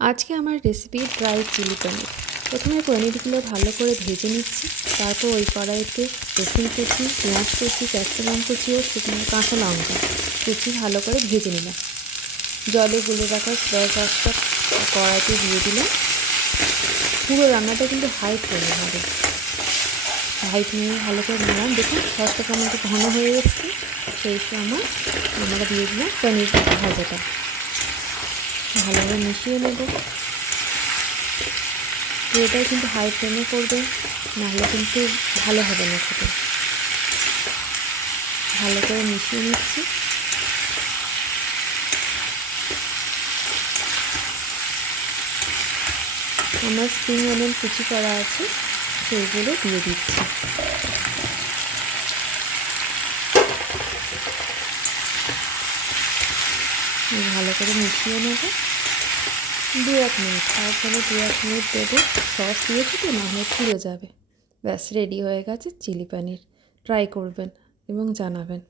আজকে আমার recipe dry chilli পনির। প্রথমে পনিরগুলো ভালো করে ভেজে নিচ্ছি। তারপর ওই কড়াইতে রসুন কুচি, পেঁয়াজ কুচি, ক্যাপসিকাম কুচি ও শুকনো কাঁচা লঙ্কা কুচি ভালো করে ভেজে নিলাম। জলে গুলে রাখা সয়া সসটা কড়াইতে দিয়ে দিলাম। পুরো রান্নাটা কিন্তু হাই ফ্লেমে হবে। হাই ফ্লেমে ভালো করে নাড়ান। দেখুন সসটা কেমন একটু ঘন হয়ে এসছে। সেই সময় আমরা দিয়ে দিলাম পনির ভাজাটা। ভালোভাবে মিশিয়ে নেব। পুরোটাই কিন্তু হাই ফ্লেমে করবেন, নাহলে কিন্তু ভালো হবে না খেতে। ভালো করে মিশিয়ে নিচ্ছি। আমার স্প্রিং অনিয়ন কুচি করা আছে, সেইগুলো দিয়ে দিচ্ছি। ভালো করে মিশিয়ে নেব 2-1 মিনিট। তারপরে 2-1 মিনিট দেবো। সস দিয়েছি তো, নাহলে পুড়ে যাবে। ব্যাস রেডি হয়ে গেছে চিলি পনির। ট্রাই করবেন এবং জানাবেন।